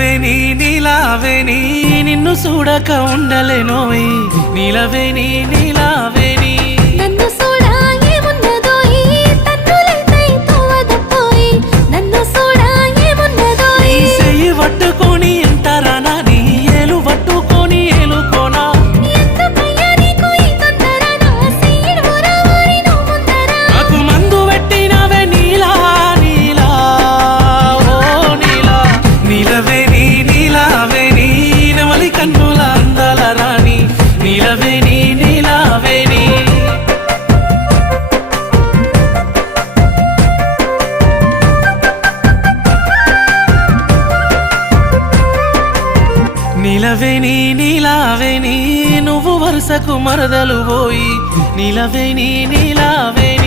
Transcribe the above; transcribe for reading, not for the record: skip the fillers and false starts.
నీలవేణి నీలావేణి నిన్ను చూడక ఉండలేనోయ్ నీలవేణి నీలావేణి నన్ను చూడా ఏమున్నదోయ్ తన్నులైతే తోవదపోయ్ నన్ను చూడా ఏమున్నదోయ్ నీ చెయ్యి పట్టుకొని ఎంతరానా నీ ఏలు పట్టుకొని ఏలుకోనా ఎందుకయ్యా నీకు ఈ తొందర నా సీడు ఊరవారి నువ్వు ముందర నాకు మందు పెట్టినవే నీలా నీలా ఓ నీలా నీలవేణి నీలావేణి నెమలి కన్నుల అందాల రాణి నీలవేణి నీలావేణి నీలవేణి నీలావేణి నువ్వు వరుసకు మరదలు పోయి నీలవేణి నీలావేణి